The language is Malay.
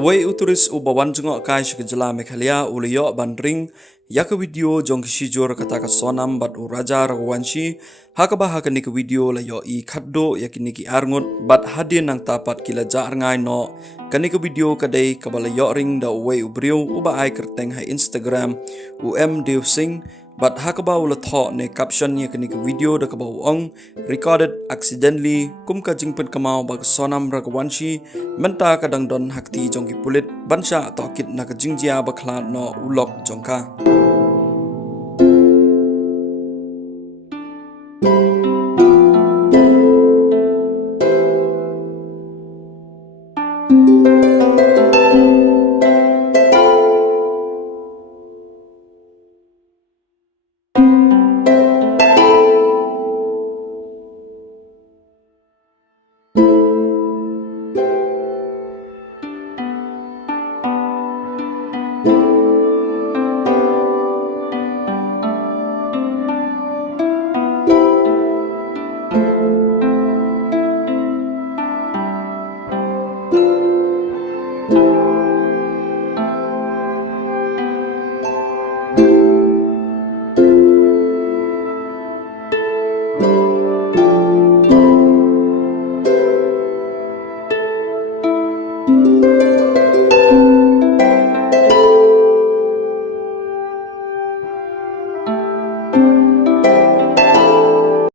Uway uturis ubawan jengok kai sekejela Meghalaya uliyo bandring yaka video jong kisijur kata sonam bat uraja ragwanshi hakaba hakani ke video layo I khaddo yakini ki arngut bat hadin nang tapat kila jar ngai no kani ke video kadai kabalayo ring da uway ubriu uba ai kerteng hai Instagram Dev Singh bat hakaba ula tho ne caption yakini ke video da kabau ong recorded accidentally kum ka jingpen kamau bag sonam ragwanshi menta kadang don hakti jongki pulit bansha atau kit nak jingjia bakla no ulok jongka.